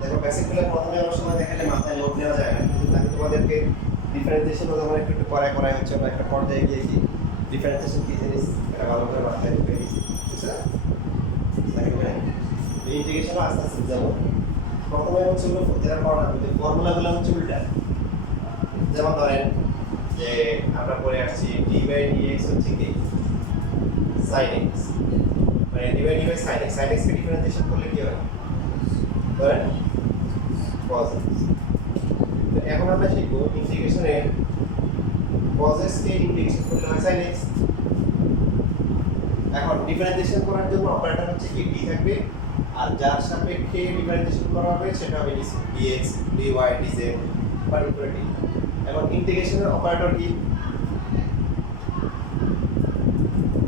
দেখো বেসিকগুলো প্রথমে অনেক সময় দেখালে মাথায় লোড নেওয়া যায় না, কিন্তু আমি তোমাদেরকে ডিফারেন্সিয়েশন যখন একটু একটু করায় হচ্ছে আমরা একটা পর্যায়ে গিয়ে কি ডিফারেন্সিয়েশন কি জিনিস এটা ভালো করে মাথায় ঢুকে দিয়েছি, বুঝছো? এই ইন্টিগ্রেশনও আস্তে আস্তে যাবো। প্রথমে হচ্ছে যেটা পড়া ফর্মুলাগুলো হচ্ছে উল্টা। যেমন ধরেন যে আমরা পড়ে আসছি ডি বাই ডিএক্স হচ্ছে কি sin x, মানে D by sin x, sin x কে ডিফারেন্সিয়েশন করলে কি হয় ধরেন cos x। তো এখন আমরা শিখব ইন্টিগ্রেশনে cos x কে ইন্টিগ্রেশন করলে হয় sin x। এখন ডিফারেন্সিয়েশন করার জন্য অপারেটর হচ্ছে কি d থাকবে, আর যার সাপেক্ষে ডিফারেন্সিয়েশন করা হবে সেটা হবে dx dy dz বা ইকুয়াল d। এখন ইন্টিগ্রেশনের অপারেটর কি?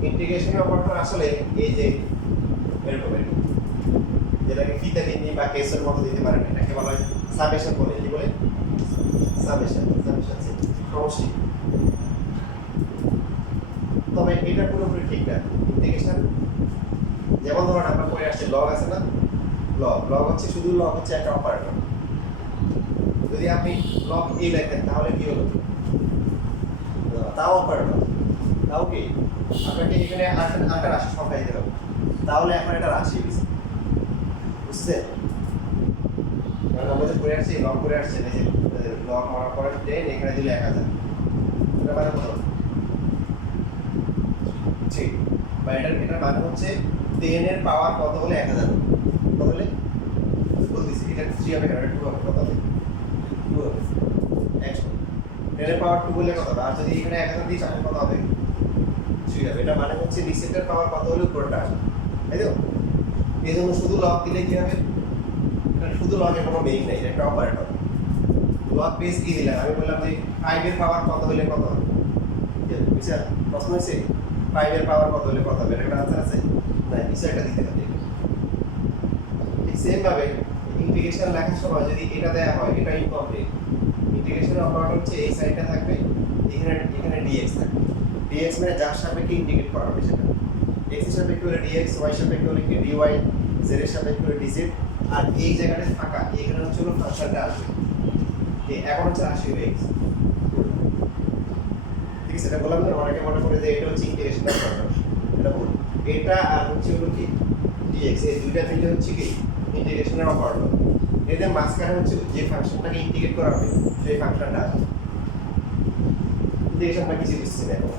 ইন্টিগ্রেশনের অপারেটর আসলে এই যে এরকম যেটাকে ফিতা দিয়ে বা কেসের মতো দিতে পারেন, এটাকে বলা হয় সামেশন বলে। কি বলে? সামেশন সমষ্টি। তবে এটা পুরোপুরি ঠিক না। ইন্টিগ্রেশন যেমন ধরুন আমরা পড়ে আসছে লগ আছে না, লগ হচ্ছে শুধু লগ হচ্ছে একটা অপারেটর। যদি আপনি লগ এ লেখেন তাহলে কি হলো? তাও অপারেটর, তাও কি আপনাকে এখানে আরেকটা রাশি সংখ্যা দিতে হবে, তাহলে এখন এটা রাশি হয়েছে, বুঝছেন? কারণ আমরা যে পড়ে আসছি লগ করে আসছে, এই যে লগ হওয়ার পরে 10 এখানে দিলে 1000, এটা মানে কত? ঠিক, বা এটার মানে হচ্ছে 10 এর পাওয়ার কত হলে 1000 কত হলে বলতেছি এটা 3 হবে, এটা 2 হবে, কত হবে? 2 হবে 100। 10 এর পাওয়ার 2 বলে কত হবে? আর যদি এখানে 1000 দিই তাহলে কত হবে? 3 হবে। এটা মানে হচ্ছে নিচেরটার পাওয়ার কত হলে উপরটা আসবে, তাই তো? এই জন্য শুধু লগ দিলে কি হবে? এটা শুধু লগের কোনো মেইন নাই, এটা একটা অপারেটর। লগ বেস কি দিলাম? আমি বললাম যে 5 এর পাওয়ার কত হলে কত হবে? বুঝছেন? প্রশ্ন হচ্ছে 5 এর পাওয়ার কত হলে কত হবে? এটা একটা আনসার আছে না, কিছু একটা দিতে হবে। ঠিক সেম ভাবে ইন্টিগ্রেশন লেখার সময় যদি এটা দেয়া হয়, এটা ইনকমপ্লিট। ইন্টিগ্রেশনের অপারেটর হচ্ছে এই সাইডটা থাকবে, এখানে dx থাকবে। dx মানে যার সাপেক্ষে ইন্টিগ্রেট করা হবে সেটা। x এর সাপেক্ষে হলে dx, y এর সাপেক্ষে হলে কি dy, z এর সাপেক্ষে হলে dz, আর এই জায়গাটা ফাঁকা, এখানে হচ্ছে হলো ফাংশনটা আসবে। এখন হচ্ছে রাশি হয়ে গেছে। ঠিক আছে, এটা বললাম না, অনেকে মনে করে যে এটা হচ্ছে ইন্টিগ্রেশন অপারেটর, এটা ভুল। এটা আর হচ্ছে হলো কি dx, এই দুইটা মিলে হচ্ছে কি ইন্টিগ্রেশনের অপারেটর। এদের মাঝখানে হচ্ছে যে ফাংশনটাকে ইন্টিগ্রেট করা হবে সেই ফাংশনটা আসবে। ইন্টিগ্রেশনটা কিছু বুঝছি না এখন,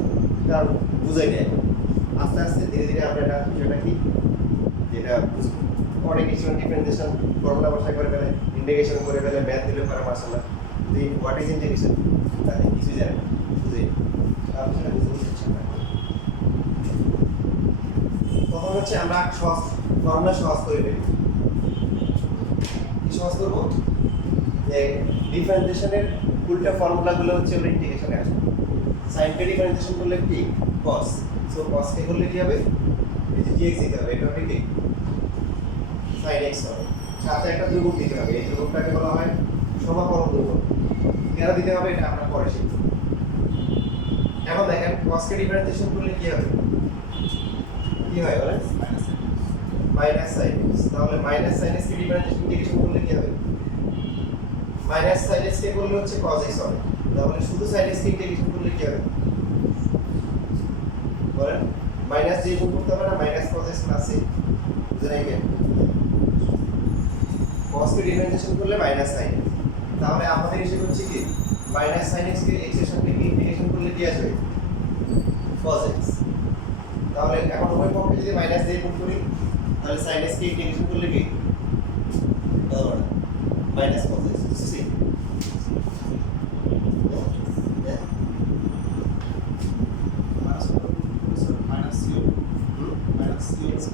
কারণ বুঝাই না এখন। আস্তে আস্তে ধীরে ধীরে আমরা এটা বিষয়টা কি যেটা বুঝবো। অনেক কিছু ডিফারেন্সিয়েশন ফর্মুলা বসাই করে ফেলে, ইন্টিগ্রেশন করে ফেলে, ম্যাথ দিলে পারে মাশাআল্লাহ। হোয়াট ইজ ইন্টিগ্রেশন তাহলে কিছু জানে না, বুঝে তাহলে বুঝতে না। তখন হচ্ছে আমরা সহজ ফর্মুলা সহজ করে ফেলি। কি সহজ করবো? যে ডিফারেন্সিয়েশনের উল্টা ফর্মুলাগুলো হচ্ছে ওই ইন্টিগ্রেশনে আসবে। সাইন কে ডিফারেন্সিয়েশন করলে কি cos, সো cos কে করলে কি হবে? এই যে dx দিতে হবে, এটা হবে কি sin x হবে। সাথে একটা ধ্রুবক দিতে হবে, এই ধ্রুবকটাকে বলা হয় সমাকলন ধ্রুবক। কেন দিতে হবে এটা আমরা পরে শিখব। এখন দেখেন cos কে ডিফারেন্সিয়েশন করলে কি হবে? কি হয় বলেন? Minus sin x। তাহলে মাইনাস sin x কে ডিফারেন্সিয়েশন করলে কি হবে? মাইনাস sin x কে করলে হচ্ছে cos x হবে। তাহলে শুধু sin x কে ইন্টিগ্রেশন করলে কি হবে বলেন? মাইনাস দিয়ে গুণ করতে হবে না, minus cos x plus c, বুঝে নাই কেন? cos কে ডিফারেন্সিয়েশন করলে মাইনাস sin x। তাহলে আমাদের হিসেবে হচ্ছে কি মাইনাস sin x কে x এর সাথে ইন্টিগ্রেশন করলে কি আসবে? cos x। তাহলে এখন উভয় পক্ষে যদি মাইনাস দিয়ে গুণ করি তাহলে sin x কে ইন্টিগ্রেশন করলে কি হবে? মাইনাস cos x, বুঝছি?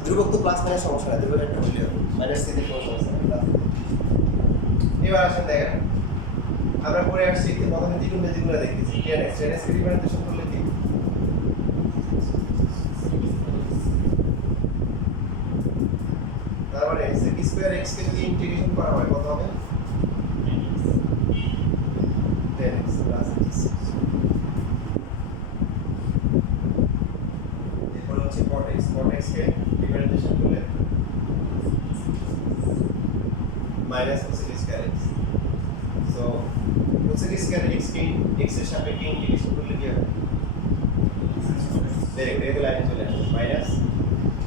ধ্রুবক তো প্লাস মাইনাস সমস্যা না, ধ্রুবক একটা হইলে হবে, মাইনাস থেকে কোনো সমস্যা নেই, প্লাস। এবার আসেন দেখেন আমরা পরে আসছি প্রথমে দ্বিগুণ দেখতেছি tan x কে ডিফারেন্সিয়েশন করলে কি তার মানে sec স্কয়ার x কে যদি ইন্টিগ্রেশন করা হয় কত হবে? tan x plus x। এরপর হচ্ছে cot x কে ডিফারেন্সিয়েশন করলে minus cosec square x. So cosec square x কে এক্স এর সাপেক্ষে ইন্টিগ্রেশন করলে কি হবে? ডাইরেক্ট এই লাইনে চলে আসবে minus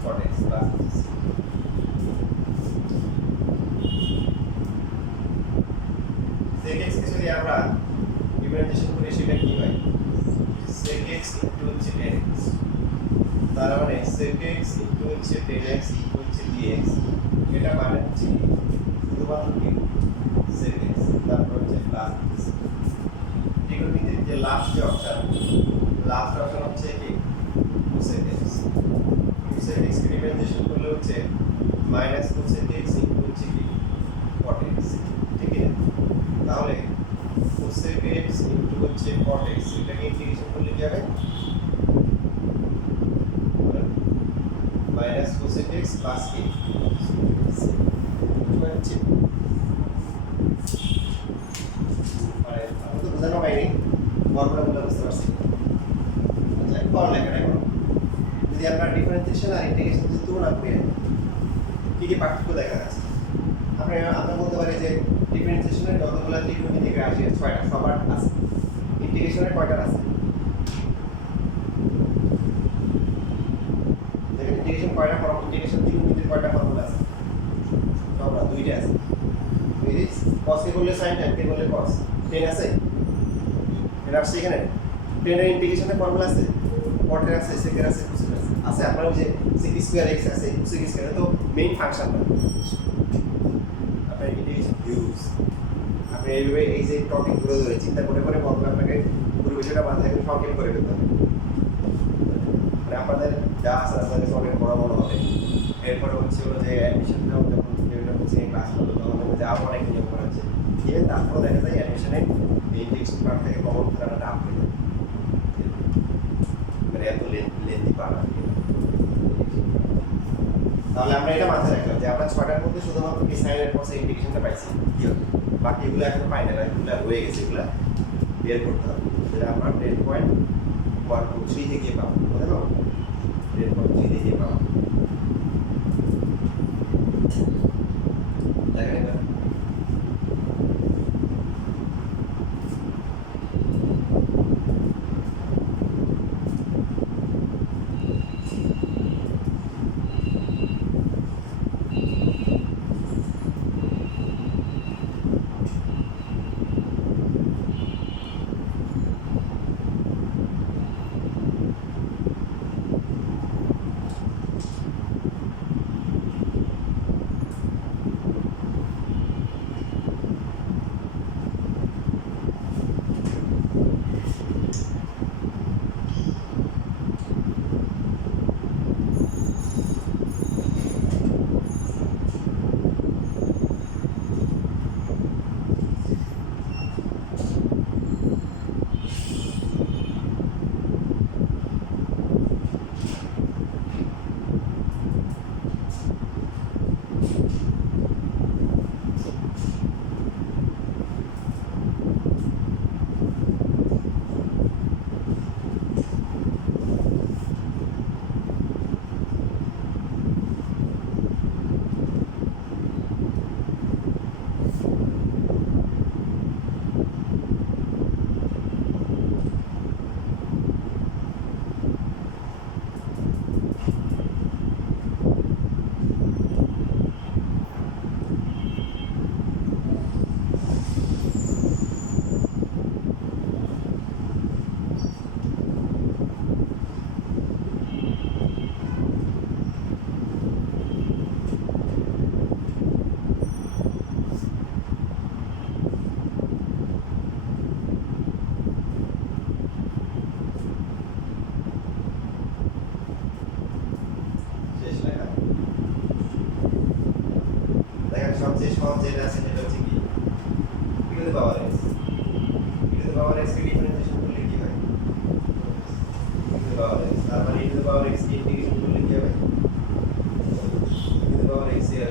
cot x plus sec x কে যদি আমরা ডিফারেন্সিয়েশন করি সেটা কি হয়? sec x ইনটু হচ্ছে tan x, তার মানে sec x ইনটু হচ্ছে tan x ইনটু হচ্ছে dx, এটা মানে হচ্ছে শুধুমাত্র কি sec x, তারপর হচ্ছে প্লাস ত্রিকোণমিতির যে লাস্ট অপশন হচ্ছে কি cosec x। cosec x কে ডিফারেন্সিয়েশন করলে হচ্ছে মাইনাস cosec x ইনটু হচ্ছে কি cot x, ঠিক আছে? তাহলে cosec x ইনটু হচ্ছে cot x, এটাকে ইন্টিগ্রেশন করলে কি হবে? মাইনাস cosec x প্লাস কি হচ্ছে মানে আমরা তো বোঝানো হয়নি, ফর্মুলা গুলো বুঝতে পারছি। আচ্ছা পড়া লেখাটা করো। যদি আমরা ডিফারেন্সিয়েশন আর ইন্টিগ্রেশন যদি তুলনা করি কি কি পার্থক্য দেখা যাচ্ছে? আমরা বলতে পারি যে ডিফারেন্সিয়েশনের যতগুলো ত্রিকোণমিতিক রাশি আছে 6টা সবার আছে, ইন্টিগ্রেশনের কয়টা আছে? দেখেন ইন্টিগ্রেশন কয়টা ফর্মুলা, ইন্টিগ্রেশন ত্রিকোণমিতির কয়টা ফর্মুলা আছে? সবটা 2টা আছে। ইজ cos কে করলে sin, tan কে করলে cos, tan আছে? এটা আছে এখানে tan এর ইন্টিগ্রেশনের ফর্মুলা আছে, cot এর আছে, sec এর আছে, cos এর আছে। আছে আপনার ওই যে sec স্কয়ার x আছে, cosec স্কয়ার তো মেইন ফাংশন না। আপনার ইন্টিগ্রেশন ইউজ আপনি এইভাবে এই যে টপিক গুলো ধরে চিন্তা করে করে বলতে আপনাকে পুরো বিষয়টা মাথায় করে সংক্ষেপ করে ফেলতে হবে। মানে আপনাদের যা আছে আপনাদের অনেক বড় বড় হবে। এরপরে হচ্ছে হলো যে অ্যাডমিশন যখন বিভিন্ন কোচিং ক্লাস করতে তখন দেখবেন যে আরও অনেক নিয়ম করা হচ্ছে। ইভেন তারপরে দেখা যায় অ্যাডমিশনে এই ইন্ডেক্স পার্ট থেকে কমন ধারণাটা আপ হয়ে যায়, মানে এত লেন্দি পারা। তাহলে আমরা এটা মাথায় রাখলাম যে আমরা 6টার মধ্যে শুধুমাত্র কি সাইন এর কসের ইন্টিগ্রেশনটা পাইছি, কি হবে বাকি এগুলো এখনো পাই না, এগুলো রয়ে গেছে, এগুলো বের করতে হবে। যেটা আমরা 10.123 থেকে পাবো, বুঝতে পারো 10.3 থেকে পাবো। দেখেন এটা সবচেয়ে সহজ যেটা আছে সেটা হচ্ছে কি e to the power x, e to the power x কে ডিফারেন্সিয়েশন করলে কি হয়? e to the power x, তার মানে e to the power x K integration করলে কি হবে? e to the power x এর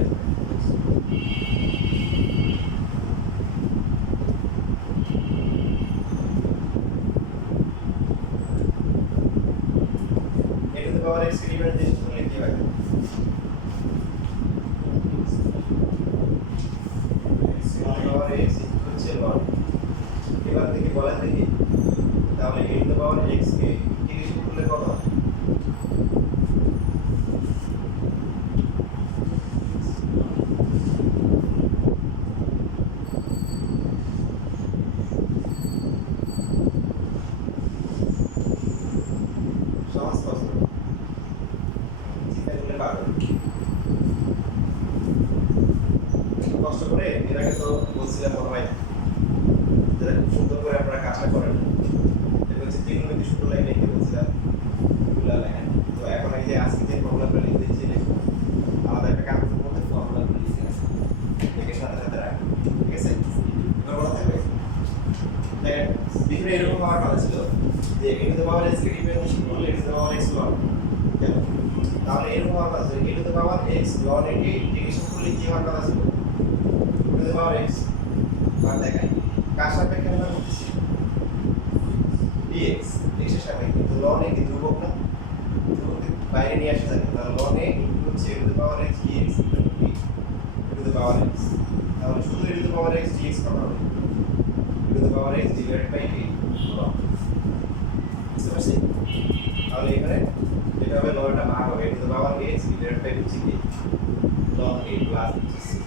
e to the power x কে ডিফারেন্সিয়েশন করলে কি হয়? কষ্ট করে এর আগে তো বলছিলাম মনে হয় যেটা খুব সুন্দর করে আপনারা কাজটা করেন এটা হচ্ছে ত্রিকোণমিতি সূত্র লাইন লিখতে বলছিলাম এগুলা লেখেন তো এখন এই যে আজকে যে ফর্মুলাগুলো লিখতে দিচ্ছি আলাদা একটা কাগজের মধ্যে ফর্মুলাগুলো লিখে রাখেন একে সাথে সাথে রাখেন ঠিক আছে এবার বলা থাকবে দেখেন বিভিন্ন এরকম হওয়ার কথা ছিল যে e to the power x কে ডিফারেন্সিয়েশন করলে e to the power x লন কেন তাহলে এরকম হওয়ার কথা ছিল e to the power x লন একে ইন্টিগ্রেশন করলে কি হওয়ার কথা ছিল e to the power x আর দেখেন কার সাপেক্ষে আমরা করতেছি dx x এর সাপেক্ষে তো লন এ কি ধ্রুবক না ধ্রুবক বাইরে নিয়ে আসা যাবে তাহলে লন এ ইনটু হচ্ছে e to the power x dx e to the power x তাহলে শুধু e to the power x dx করা হবে e to the power x divided by a বুঝতে পারছি তাহলে এখানে যেটা হবে লনটা ভাগ হবে e to the power x divided by হচ্ছে কি ln a plus c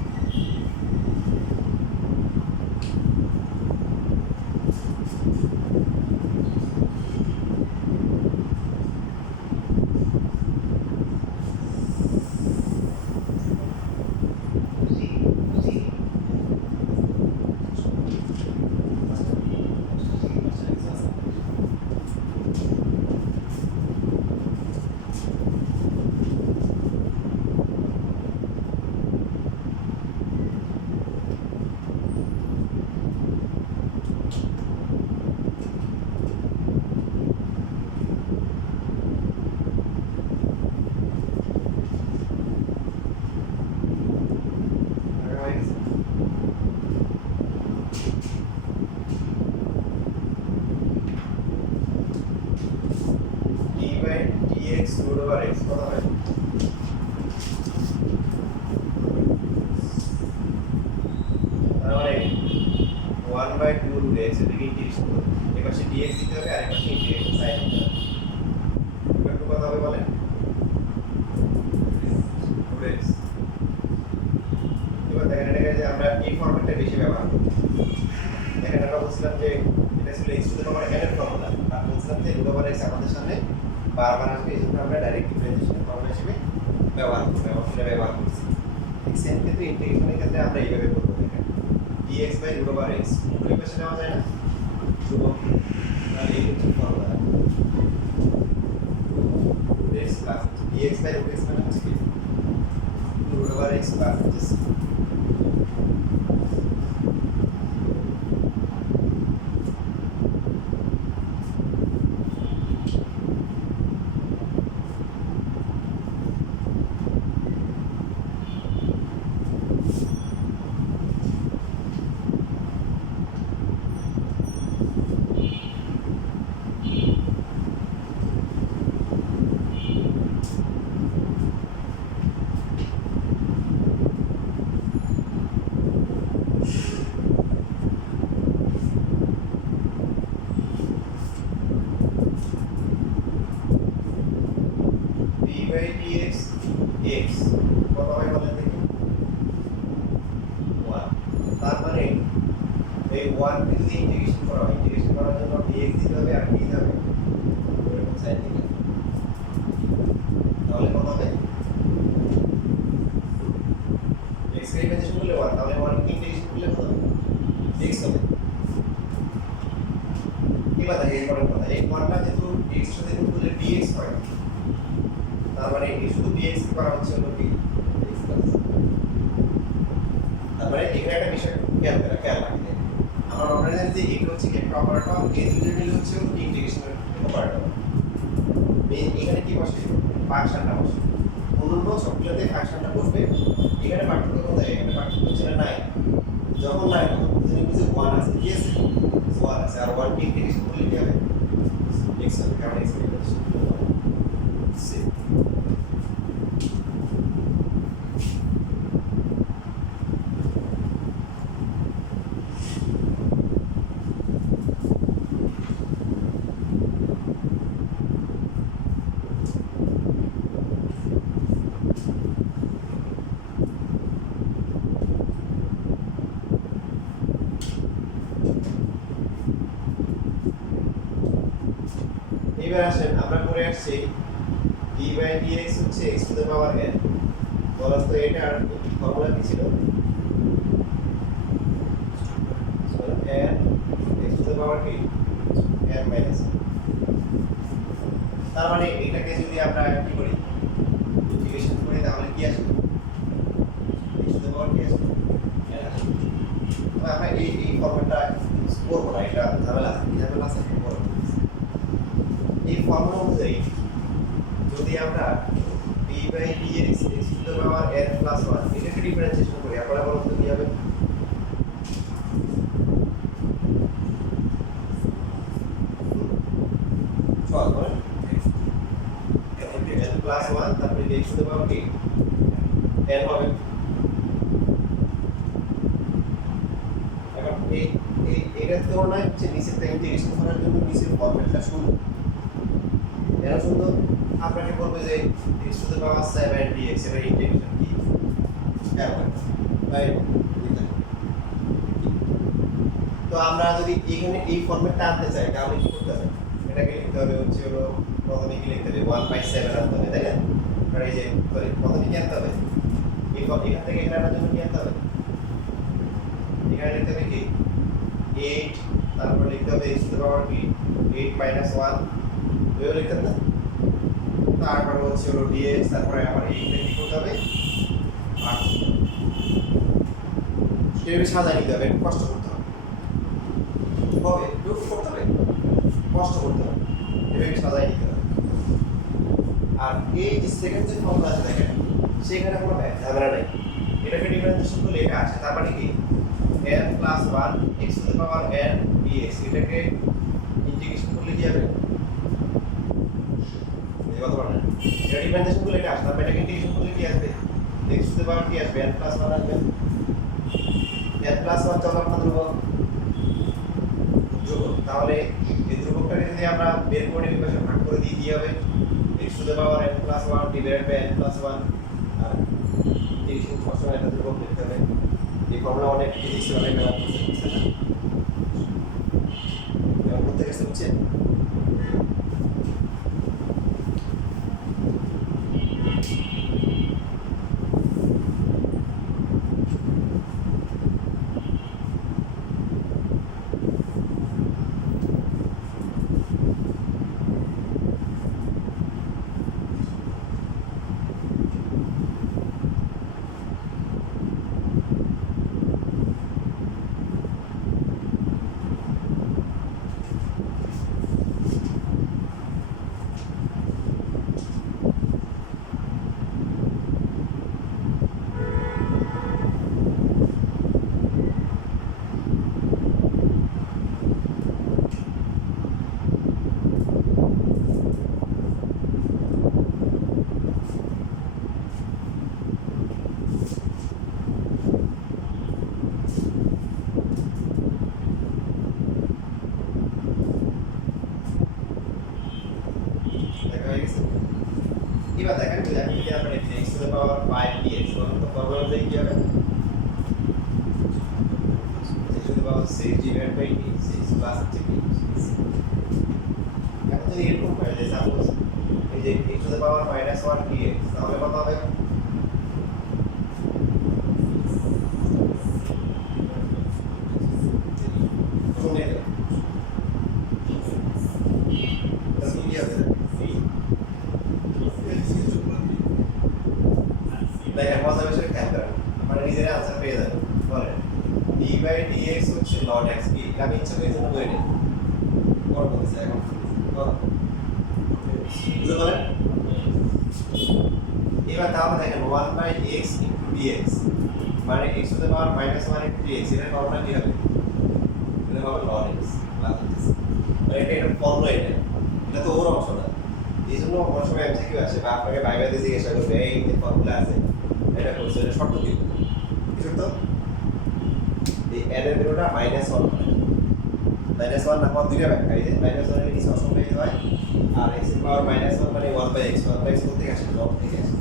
dx root over x কত হয় তাহলে 1/2 root x এদিকে ইন্টিগ্রেশন করব এপাশে dx দিতে হবে আর এপাশে ইন্টিগ্রেশন সাইন দিতে হবে এবার কত হবে বলেন root x এবার দেখেন এটাকে যে আমরা এই ফরম্যাটটা বেশি ব্যবহার করি দেখেন আমরা বলছিলাম যে এটা ছিল x to the power n এর ফর্মুলা আর বলছিলাম যে root over x আমাদের সামনে বারবার আসবে এই জন্য আমরা ডাইরেক্ট ডিফারেন্সিয়েশন ফর্মুলা হিসেবে ব্যবহার করব এবং সেটা ব্যবহার করছি ঠিক সেম ক্ষেত্রে ইন্টিগ্রেশনের ক্ষেত্রে আমরা এইভাবে করব দেখেন dx by root over x দুটোই পাশে নেওয়া যায় না ধ্রুবক তাহলে এই হচ্ছে formula x plus dx by root x মানে হচ্ছে কি root over x প্লাস হচ্ছে dx x কত হয় বলেন দেখি 1 তার মানে এই 1 কে যদি ইন্টিগ্রেশন করা হয় ইন্টিগ্রেশন করার জন্য dx দিতে হবে আর কি দিতে হবে এরকম সাইড দিতে তাহলে কত হবে x কে ইন্টিগ্রেশন করলে 1 তাহলে 1 কে ইন্টিগ্রেশন করলে কত হবে x হবে এবার দেখেন এই পরের কথা এই 1টা যেহেতু x এর সাথে গুণ করলে dx হয় তার মানে এই শুধু dx কে করা হচ্ছে হলো কি x প্লাস তার মানে এখানে একটা বিষয় খেয়াল রাখতে আমরা অলরেডি জানি যে এটা হচ্ছে কি একটা অপারেটর এই দুটো মিলে হচ্ছে ইন্টিগ্রেশনের অপারেটর এখানে কি বসে ফাংশনটা বসে অন্য সবগুলোতে ফাংশনটা বসবে এখানে পার্থক্য কোথায় এখানে পার্থক্য হচ্ছে না নাই যখন নাই তখন বুঝে নিব যে 1 আছে কি আছে 1 আছে আর 1 কে ইন্টিগ্রেশন করলে কি হবে x হবে কারণ x ইন্টিগ্রেশন সি এবার আসেন আমরা করে আসছি d বাই dx হচ্ছে x to the power n বলতো এটা আর ফর্মুলা কি ছিল মাইনাস, তার মানে এটাকে যদি আমরা কি করি ইন্টিগ্রেশন করি তাহলে কি আসবে x টু দ্য পাওয়ার কি আসবে আমরা এই ফর্মুলাটা করব না, এটা ঝামেলা আছে এই ফর্মুলা অনুযায়ী যদি আমরা d by dx x to the power n plus 1 এটাকে ডিফারেন্সিয়েশন করি আপনারা বলুন তো কি হবে সহজ বলেন n প্লাস 1 তারপরে x টু দ্য পাওয়ার কি n হবে এখন এটার তুলনায় হচ্ছে নিচেরটা ইন্টিগ্রেশন করার জন্য নিচের ফর্মেটটা সুন্দর এরা সুন্দর আপনাকে বলবে যে x to the power 7 dx এর ইন্টিগ্রেশন কি এরকম রাইট তো আমরা যদি এখানে এই ফর্মেটটা আনতে চাই তাহলে কি করতে হবে এটাকে লিখতে হবে হচ্ছে হলো প্রথমে কি লিখতে হবে 1/7 আনতে হবে তাই না আর এই যে প্রথমে কি আনতে হবে এখান থেকে এখানে আনার জন্য কি আনতে হবে এখানে লিখতে হবে কি 8 তারপর লিখতে হবে x টু দ্য পাওয়ার কি 8 মাইনাস 1 এভাবে লিখতে হবে না তারপর হচ্ছে হলো dx তারপরে আবার এইটা কি করতে হবে আর এভাবে সাজাই নিতে হবে কষ্ট করতে হবে একটু করতে হবে কষ্ট করতে হবে এভাবে সাজাই নিতে হবে আর এই যে সেকেন্ড যে ফর্মুলা আছে দেখেন সেখানে কোনো ঝামেলা নেই এটাকে ডিফারেন্সিয়েশন করলে এটা আসে তার মানে কি n plus 1 x to the power n dx এটাকে ইন্টিগ্রেশন করলে কি হবে এই কথা বলেন এটা ডিফারেন্সিয়েশন করলে এটা আসে তার মানে এটাকে ইন্টিগ্রেশন করলে কি আসবে x টু দ্য পাওয়ার কি আসবে n প্লাস 1 আসবে n প্লাস 1 চলো আমরা ধ্রুবক যোগ তাহলে এই ধ্রুবকটাকে যদি আমরা বের করে নিই পাশে ভাগ করে দিই কি হবে x to the power n plus 1 divided by n plus 1 আর এই সবসময় একটা ধ্রুবক লিখতে হবে এই ফর্মুলা অনেক ফিজিক্স অনেক ম্যাথ আছে না করতে গেছে বুঝছেন এবার দেখেন যদি আমি যদি আমরা x to the power 5 dx তখন তো ফর্মুলা অনুযায়ী কি হবে x to the power 6 divide by d 6 plus হচ্ছে কি এখন যদি এরকম হয় যে সাপোজ এই যে x to the power -1 dx তাহলে কত হবে শুনে দেখেন কি হবে দেখেন মজা বেশি খেয়াল করেন মানে নিজের আনসার পেয়ে যাবেন বলেন d বাই dx হচ্ছে ln x কি আমি ইচ্ছা করে জন্য করে নিই বড় বলতেছে এখন বুঝতে পারলেন এবার তাহলে দেখেন 1 বাই x ইনটু dx মানে x to the power -1 into dx এর ফর্মুলা কি হবে এটা হবে ln x প্লাস মানে এটা ফর্মুলা এটা তো ওর অংশ না এই জন্য অনেক সময় এমসিকিউ আসে বা আপনাকে বাইবাতে জিজ্ঞাসা করবে এই যে ফর্মুলা আছে এটা করছে এটা শর্ত কি কি শর্ত এই n এর বেরোটা -1 হয় -1 না হওয়ার দুইটা ব্যাখ্যা এই যে -1 এর নিচে অসংখ্যায়িত হয় আর x এর পাওয়ার -1 মানে 1/x 1/x থেকে আসে লগ থেকে আসে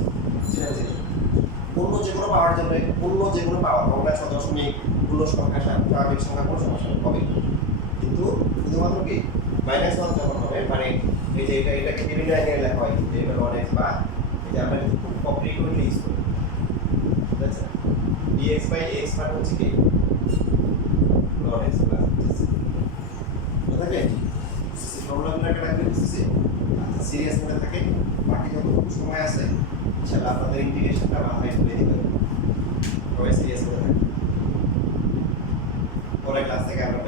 সেটা হচ্ছে পূর্ণ যে কোনো পাওয়ার জন্য পূর্ণ যে কোনো পাওয়ার আমরা দশমিক পূর্ণ সংখ্যা স্বাভাবিক সংখ্যা কোনো সমস্যা হবে কিন্তু শুধুমাত্র কি -1 যখন হবে মানে এই যে এটাকে বিভিন্ন অ্যাঙ্গেলে লেখা হয় যে এটা ln x বা এই যে আমরা যদি খুব কমপ্লিট করে ইউজ করি আচ্ছা dx বাই x মানে হচ্ছে কি ln x প্লাস বুঝা গেছে প্রবলেমটা ক্যাটাগরি বুঝতেছি সিরিয়াস মনে থাকে বাকি যতটুকু সময় আছে ইনশাআল্লাহ আপনাদের ইন্টিগ্রেশনটা মাথায় তুলে দিতে হবে সবাই সিরিয়াস মনে থাকে পরে ক্লাস থেকে আমরা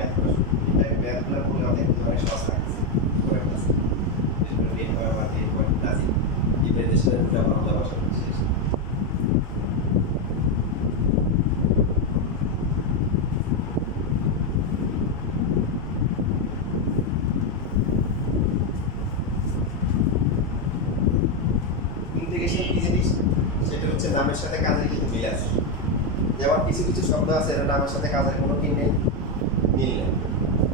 ম্যাথগুলো বলে অনেক ধরনের সহজ লাগছে পরে ক্লাস বিশেষ করে টেন করা বা টেন পয়েন্ট ক্লাসে ডিপ্রেশনের দুটো বাংলা ভাষা শেষ ইন্টিগ্রেশন কি জিনিস সেটা হচ্ছে নামের সাথে কাজের কিন্তু মিল আছে যেমন কিছু কিছু শব্দ আছে এর নামের সাথে কাজের কোনো কি নেই মিল নেই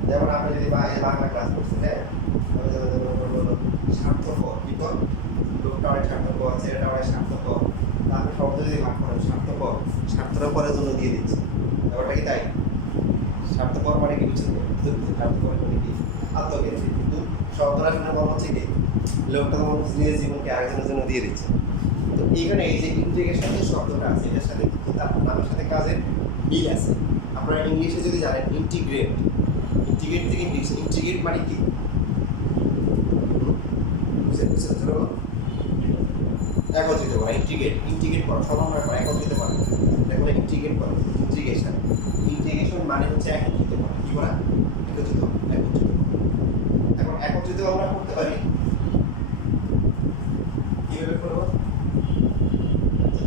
যেমন আপনি যদি বাংলা ক্লাস করছেন হ্যাঁ স্বার্থপর কি কর লোকটা অনেক স্বার্থপর ছেলেটা অনেক স্বার্থপর আপনি শব্দ যদি ভাগ করেন স্বার্থপর স্বার্থপরের জন্য দিয়ে দিচ্ছে ব্যাপারটা কি তাই স্বার্থপর মানে কি বুঝছেন স্বার্থপর মানে কি আত্মকেন্দ্রিক কিন্তু শব্দটা শুনে মনে হচ্ছে কি লোকটা তো মনে নিজের জীবনকে আরেকজনের জন্য দিয়ে দিচ্ছে তো এইখানে এই যে ইন্টিগ্রেশন যে শব্দটা আছে এটার সাথে কিন্তু তার নামের সাথে কাজের মিল আছে আপনারা ইংলিশে যদি জানেন ইন্টিগ্রেট ইন্টিগ্রেট থেকে ইন্টিগ্রেশন ইন্টিগ্রেট মানে কি বুঝছেন চলো একত্রিত করা ইন্টিগ্রেট করা সমন্বয় করা একত্রিত করা এটা বলে ইন্টিগ্রেট করা ইন্টিগ্রেশন মানে হচ্ছে একত্রিত করা কি করা একত্রিত এখন একত্রিত আমরা করতে পারি কিভাবে করবো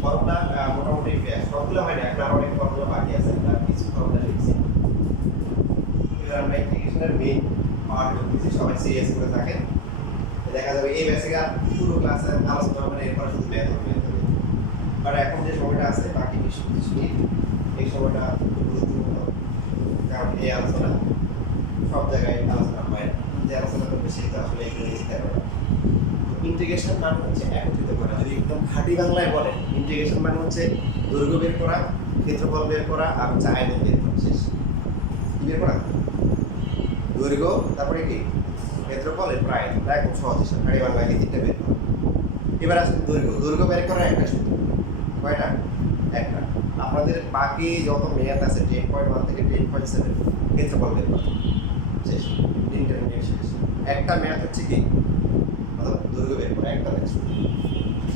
ফর্মুলা মোটামুটি সবগুলো হয় না এখন আরো অনেক ফর্মুলা বাকি আছে তার কিছু ফর্মুলা লিখছি এবার আমরা ইন্টিগ্রেশনের মেইন পার্ট লিখছি সবাই সিরিয়াস করে থাকেন দেখা যাবে এই বেসিক আর পুরো ক্লাসে আলোচনা মানে এরপর শুধু ম্যাথ হবে বাট এখন যে সময়টা আছে বাকি 20-25 মিনিট এই সময়টা গুরুত্বপূর্ণ কারণ এই আলোচনা সব জায়গায় আলোচনা হয় যে আলোচনা করবে সেটা আসলে এগুলো লিখতে পারবে ইন্টিগ্রেশন মানে হচ্ছে একত্রিত করা যদি একদম খাঁটি বাংলায় বলে ইন্টিগ্রেশন মানে হচ্ছে দৈর্ঘ্য বের করা ক্ষেত্রফল বের করা আর হচ্ছে আয়তন বের করা শেষ কি বের করা দৈর্ঘ্য তারপরে কি ক্ষেত্রফল এর প্রায় একদম সহজ হিসাব খাঁটি বাংলায় এই তিনটা বের করা এবার আসলে দৈর্ঘ্য বের করা একটা সূত্র কয়টা একটা আপনাদের বাকি যত মেয়াদ আছে 10.1 থেকে 10.7 ক্ষেত্রফল বের করা শেষ ইন্টারমিডিয়েট শেষ একটা মেয়াদ হচ্ছে কি দৈর্ঘ্য বের করা একটা ম্যাথ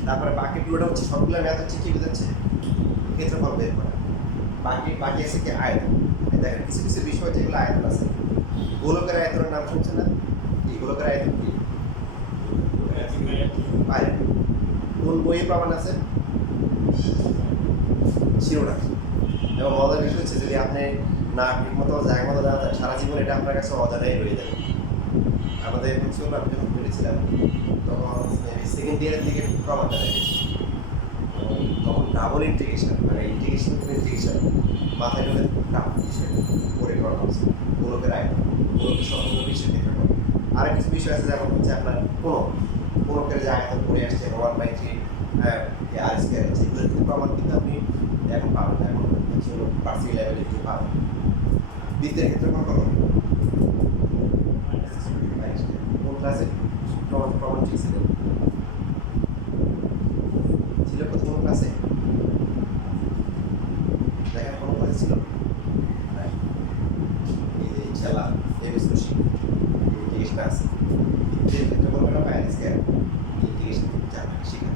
তারপরে বাকি পুরোটা হচ্ছে সবগুলো ম্যাথ হচ্ছে কি বোঝাচ্ছে ক্ষেত্রফল বের করা বাকি আছে কি আয়তন দেখেন কিছু কিছু বিষয় যেগুলো আয়তন আছে গোলকের আয়তনের নাম শুনছেন না এই গোলকের আয়তন কি আয়তন কোন বইয়ে প্রমাণ আছে শিরোনা এবং মজার বিষয় হচ্ছে যদি আপনি না ঠিক মতো জায়গা মতো না সারা জীবন এটা আপনার কাছে অজানাই রয়ে যাবে আমাদের হচ্ছে আমি যখন বলেছিলাম তখন সেকেন্ড ইয়ারের দিকে প্রমাণটা দেখেছি তখন ডাবল ইন্টিগ্রেশন মানে ইন্টিগ্রেশন মাথায় ঢোকে খুব টাফ বিষয় করে করা হচ্ছে গোলকের আয়তন গোলকের সম্পূর্ণ বিষয় দেখে করে আরেক কিছু বিষয় আছে যেমন হচ্ছে আপনার কোনকের যে আয়তন করে আসছে 1/3 আর স্কয়ার আছে এগুলো কিন্তু প্রমাণ কিন্তু আপনি এখন পাবেন না এখন হচ্ছে পার্সিয়াল লেভেলে একটু পাবেন বৃত্তের ক্ষেত্রে কত কোন ক্লাসে প্রমাণ শিখছিলেন ছিল কোন ক্লাসে দেখার কোনো ক্লাসে ছিল এই যে ইনশাআল্লাহ এই বছর ইন্টিগ্রেশন আছে বৃত্তের ক্ষেত্রে বলবেন না পায়ার স্কয়ার ইন্টিগ্রেশন জানা শিখা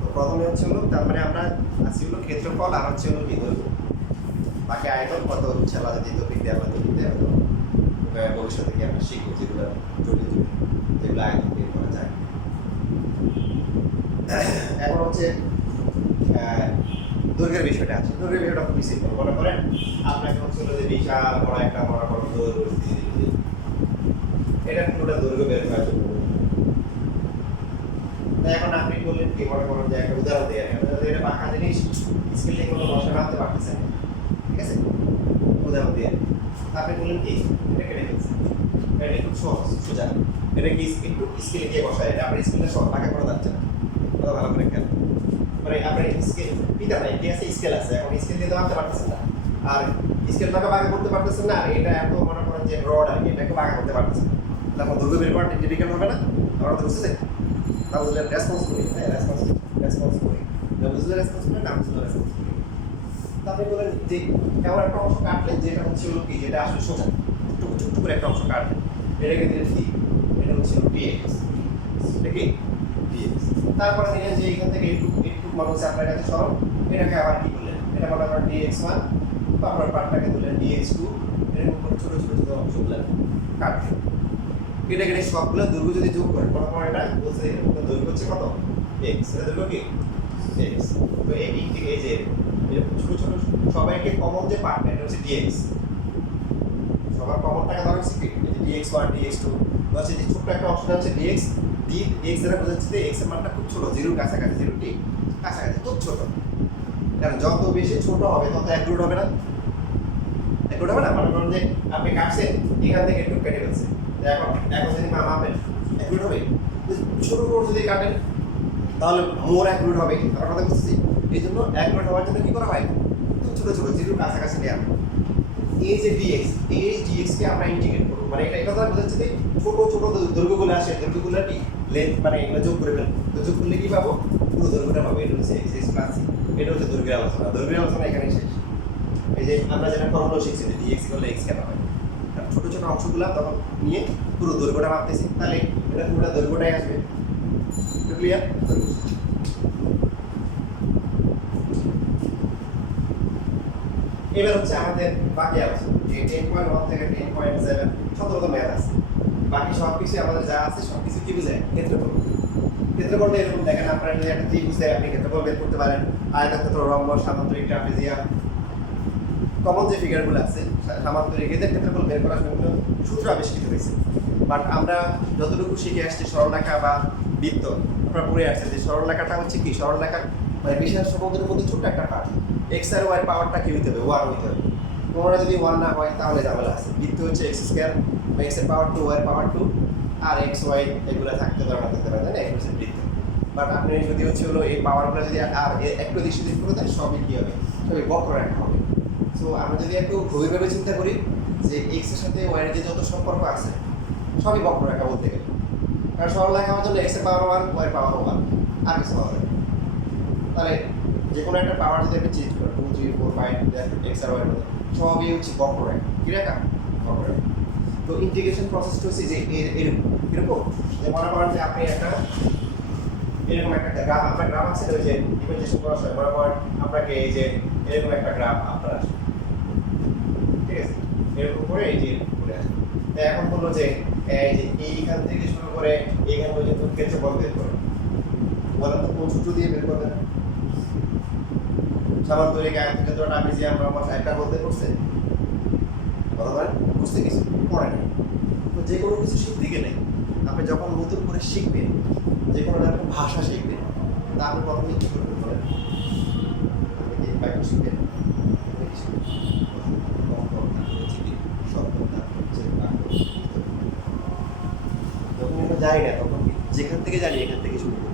তো প্রথমে হচ্ছে হলো তার মানে আমরা আসি হলো ক্ষেত্রফল আর হচ্ছে হলো কি দৈর্ঘ্য বাকি আয়তন কত ইনশাআল্লাহ যদি তো বিদ্যা আমরা দিতে হবে ভবিষ্যতে কি আমরা শিখবো যেগুলো জটিল যেগুলো আয়তন বের করা যায় এখন হচ্ছে দৈর্ঘ্যের বিষয়টা আছে দৈর্ঘ্যের বিষয়টা খুবই সিম্পল মনে করেন আপনাকে হচ্ছে যে বিশাল বড় একটা মনে করেন দৈর্ঘ্য এটা পুরোটা দৈর্ঘ্য বের করার জন্য এখন আপনি বললেন কি মনে করেন যে একটা উদাহরণ দিয়ে এটা বাঁকা জিনিস স্কেল থেকে কোনো বসা আনতে পারতেছেন ঠিক আছে উদাহরণ দিয়ে আপনি বললেন কি এটা কেটে ফেলছেন এটা খুব সহজ সোজা এটা কি একটু স্কেলে গিয়ে বসায় এটা আপনি স্কেলটা সব বাঁকা করা যাচ্ছে না ওটা ভালো করে খেয়াল মানে আপনার স্কেল পিতা নাই কি আছে স্কেল আছে এখন স্কেল দিয়ে তো আনতে পারতেছেন না আর স্কেল বাঁকা করতে পারতেছেন না আর এটা এত মনে করেন যে রড আর কি এটাকে বাঁকা করতে পারতেছেন না তখন দৈর্ঘ্য বের করা ডিফিকাল্ট হবে না আমরা তো বুঝতে তা বুঝলেন রেসপন্স করি হ্যাঁ রেসপন্স করি বুঝলে রেসপন্স করি না বুঝলে রেসপন্স করি তারপরে বলেন যে এমন একটা অংশ কাটলেন যেটা হচ্ছে হলো কি যেটা আসলে সোজা ছোট্ট করে একটা অংশ কাটলেন এটাকে দিলেন কি, এটা হচ্ছে ডিএক্স, এটা কি ডিএক্স। তারপরে নিলেন যে এখান থেকে একটু একটু মনে হচ্ছে আপনার কাছে সরল, এটাকে আবার কি করলেন, এটা মনে করেন ডিএক্স ওয়ান, আপনার পার্টটাকে দিলেন ডিএক্স টু, এরকম করে ছোট ছোট ছোট অংশগুলো কাটলেন। এটা কেটে সবগুলো দৈর্ঘ্য যদি যোগ করেন, মনে করেন এটা বলছে এটা দৈর্ঘ্য হচ্ছে কত এক্স, এটা দৈর্ঘ্য কি এক্স। তো এই দিক থেকে এই যে এরকম ছোট ছোট সবাইকে কমন যে পার্টটা এটা হচ্ছে ডিএক্স, সবার কমন টাকা ধরা হচ্ছে কি ডিএক্স ওয়ান ডিএক্স টু, হচ্ছে যে ছোট্ট একটা অপশন হচ্ছে ডিএক্স, ডিএক্স দ্বারা বোঝাচ্ছে যে এক্স এর মানটা খুব ছোট, জিরোর কাছাকাছি, জিরোটি কাছাকাছি খুব ছোট। কারণ যত বেশি ছোট হবে তত অ্যাকুরেট হবে না, অ্যাকুরেট হবে না। মনে করেন যে আপনি কাটছেন এখান থেকে একটু কেটে ফেলছে, এখন এখন যদি মাপেন অ্যাকুরেট হবে, ছোট করে যদি কাটেন তাহলে মোর অ্যাকুরেট হবে। আমার কথা বুঝছি, এই জন্য অ্যাকুরেট হওয়ার জন্য কি করা হয়, খুব ছোট ছোট জিরোর কাছাকাছি নেওয়া। এই যে ডিএক্স, এই ডিএক্স কে আমরা ইন্টিগ্রেট করব, মানে এটা কথা বোঝাচ্ছে যে ছোট ছোট দৈর্ঘ্যগুলো আসে, দৈর্ঘ্যগুলো কি লেন্থ, মানে এগুলো যোগ করে ফেলবো, তো যোগ করলে কি পাবো, পুরো দৈর্ঘ্যটা পাবো। এটা হচ্ছে এক্স এক্স প্লাস সি, এটা হচ্ছে দৈর্ঘ্যের আলোচনা। দৈর্ঘ্যের আলোচনা এখানে শেষ। এই যে আমরা যেটা ফর্মুলা শিখছি যে ডিএক্স করলে এক্স কেন হয়, ছোট ছোট অংশগুলো তখন নিয়ে পুরো দৈর্ঘ্যটা মাপতেছি, তাহলে এটা পুরোটা দৈর্ঘ্যটাই আসবে। ক্লিয়ার? এবার হচ্ছে আমাদের বাকি আলোচনা, যে 10.1 থেকে 10.7 শত ম্যাথ আছে, বাকি সব কিছু আমাদের যা আছে সব কিছু কি বোঝায়, ক্ষেত্রফল। ক্ষেত্রফলটা এরকম দেখেন, আপনারা যদি একটা ত্রিভুজ দেয় আপনি ক্ষেত্রফল বের করতে পারেন, আয়তক্ষেত্র, রম্বস, সামান্তরিক, ট্রাপিজিয়াম, কমন যে ফিগারগুলো আছে সামান্তরিক, এদের ক্ষেত্রফল বের করার জন্য সূত্র আবিষ্কৃত হয়েছে। বাট আমরা যতটুকু শিখে আসছি সরলরেখা বা বৃত্ত, আমরা পড়ে আসছে যে সরলরেখাটা হচ্ছে কি, সরলরেখার মানে বিশাল সমুদ্রের মধ্যে ছোট্ট একটা পার্ট, এক্স আর ওয়াই পাওয়ারটা কি হইতে হবে, ওয়ান হইতে হবে। তোমরা যদি ওয়ান না হয় তাহলে ঝামেলা আছে। বৃত্ত হচ্ছে এক্স স্কোয়ার বা এক্স এর power two, y power two, আর এক্স ওয়াই এগুলো থাকতে পারে না থাকতে পারে, তাই না, এটা হচ্ছে বৃত্ত। বাট আপনি যদি হচ্ছে হলো এই পাওয়ারগুলো যদি আর একটু দৃষ্টি করে দেন, সবই কি হবে, সবই বক্ররেখা হবে। সো আমরা যদি একটু গভীরভাবে চিন্তা করি যে এক্স এর সাথে ওয়াই এর যে যত সম্পর্ক আছে সবই বক্ররেখা বলতে গেলে। কারণ সরলরেখা হওয়ার জন্য এক্স এর পাওয়ার ওয়ান, ওয়াই এর পাওয়ার ওয়ান, আর কিছু পাওয়ার নেই। তাহলে যে কোনো একটা পাওয়ার যদি আপনি চেঞ্জ করেন 2 3 4 5 এক্স আর ওয়াই এর মধ্যে সবই হচ্ছে বক্ররেখা, কি রেখা, বক্ররেখা। তো ইন্টিগ্রেশন প্রসেসটা হচ্ছে যে এরকম যে মনে করেন যে আপনি একটা এরকম একটা গ্রাফ, আপনার গ্রাফ আছে ওই যে ইকুয়েশন করার সময় মনে করেন আপনাকে এই যে এরকম একটা গ্রাফ আপনার আসবে, ঠিক আছে, এরকম করে এই যে ঘুরে আসবে। এখন বললো যে এই যে এইখান থেকে শুরু করে এইখান পর্যন্ত ক্ষেত্রফল বের করো, বলেন তো কোন সূত্র দিয়ে বের করবেন? সামান্তরিক, আয়তক্ষেত্র, ট্রাপিজিয়াম, রম্বস একটা বলতে পড়ছে, কথা বলেন, বুঝতে কিছু পড়ে না। তো যে কোনো কিছু শিখতে গেলে আপনি যখন নতুন করে শিখবেন, যে কোনো একটা ভাষা শিখবেন, তা আপনি প্রথমে কি করবেন বলেন, শিখবেন যখন এটা জানি না তখন যেখান থেকে জানি এখান থেকে শুরু করি।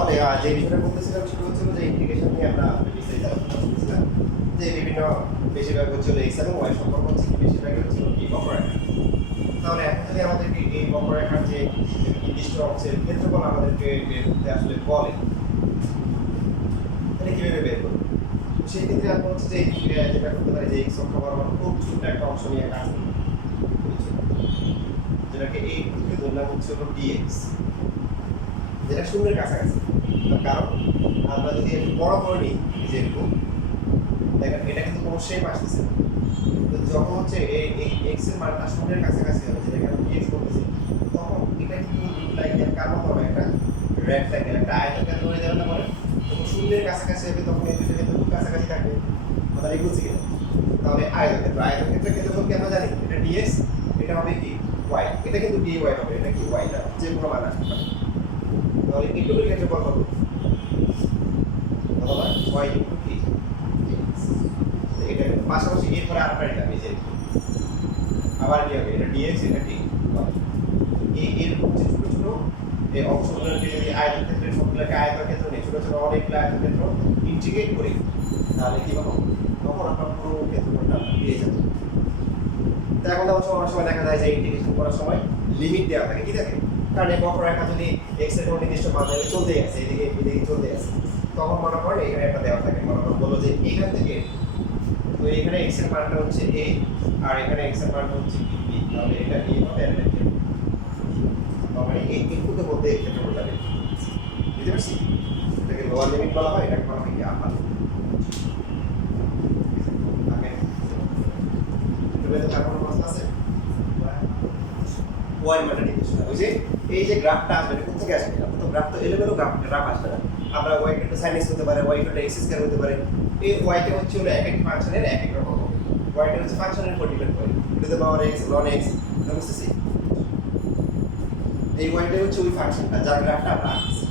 তাহলে যে বিষয়টা বলতেছিলাম সেটা হচ্ছিল যে ইন্টিগ্রেশন নিয়ে আমরা বিস্তারিত আলোচনা করতেছিলাম যে বিভিন্ন বেশিরভাগ হচ্ছিল এক্স এবং ওয়াই সম্পর্ক হচ্ছে কি বেশিরভাগ হচ্ছিল কি বক্ররেখা। তাহলে এখন যদি আমাদেরকে এই বক্ররেখার যে নির্দিষ্ট অংশের ক্ষেত্রফল আমাদেরকে বের করতে আসলে বলে, তাহলে কিভাবে বের করবো? সেই ক্ষেত্রে আমরা হচ্ছে যে যেটা করতে পারি যে এক্স অক্ষ বরাবর খুব ছোট্ট একটা অংশ নিয়ে কাজ করি, যেটাকে এই পৃথিবী ধরলাম হচ্ছে হলো ডিএক্স, যেটা শূন্যের কাছাকাছি। কারণ আমরা যদি একটু বড় করে নিই যে এরকম দেখেন এটা কিন্তু কোনো শেপ আসতেছে না। তো যখন হচ্ছে এই এক্স এর মানটা শূন্যের কাছাকাছি হবে, যেটাকে আমরা ডিএক্স বলতেছি, তখন এটা কিন্তু লাইকের কার মতো হবে, একটা রেক্ট্যাঙ্গেল, একটা আয়তক্ষেত্র হয়ে যাবে। তারপরে যখন শূন্যের কাছাকাছি হবে তখন এই দুটো কিন্তু কাছাকাছি থাকবে। কথা বুঝছি কিনা? তাহলে আয়তক্ষেত্রের ক্ষেত্রফল কি আমরা জানি এটা ডিএক্স, এটা হবে কি ওয়াই, এটা কিন্তু ডি ওয়াই হবে, এটা কি ওয়াই না, যে কোনো মান আসতে পারে। তাহলে এইটুকুর ক্ষেত্রফল কত? অথবা ওয়াই ইনটু কি এটা পাশাপাশি এরপরে আরেকটা নিলাম এই যে আবার কি হবে, এটা ডিএক্স, এটা কি এরকম যে ছোট ছোট এই অংশগুলোকে যদি আয়তক্ষেত্রের সবগুলোকে আয়তক্ষেত্র নিয়ে ছোট ছোট অনেকগুলো আয়তক্ষেত্র ইন্টিগ্রেট করি, তাহলে কি হবে? তখন আমরা পুরো ক্ষেত্রফলটা পেয়ে যাব। তো এখন অনেক সময় দেখা যায় যে ইন্টিগ্রেশন করার সময় লিমিট দেওয়া থাকে, কি থাকে? কারণ এই বক্ররেখা যদি এক্স এর কোনো নির্দিষ্ট মান ধরে চলতে আছে, এদিকে চলতে আছে, তখন মনে করেন এখানে একটা দেওয়া থাকে, মনে করেন বলো যে এখান থেকে তো এখানে এক্স এর মানটা হচ্ছে a আর এখানে এক্স এর মানটা হচ্ছে কি b, তাহলে এটা a হবে আর এটা b। মানে এই ইনপুটের মধ্যে এই ক্ষেত্রফলটা বের করতে বুঝতে পারছি? এটাকে লোয়ার লিমিট বলা হয়, এটাকে বলা হয় কি আপার লিমিট। এবারে তার কোনো প্রশ্ন আছে? ওয়াই মানে নির্দিষ্ট ওই যে এই যে গ্রাফটা আসবে এটা কোথা থেকে আসবে? আমরা তো গ্রাফ তো এলোমেলো গ্রাফ আসবে না। আমরা ওয়াই কে sin x হতে পারে, ওয়াই কে x স্কয়ার হতে পারে। এই ওয়াই টা হচ্ছে হলো এক এক ফাংশনের এক এক রকম হবে। ওয়াই টা হচ্ছে ফাংশনের উপর ডিপেন্ড করে, two the power x ln x, এটা বুঝতেছি? এই ওয়াই টা হচ্ছে ওই ফাংশনটা যার গ্রাফটা আমরা আঁকছি।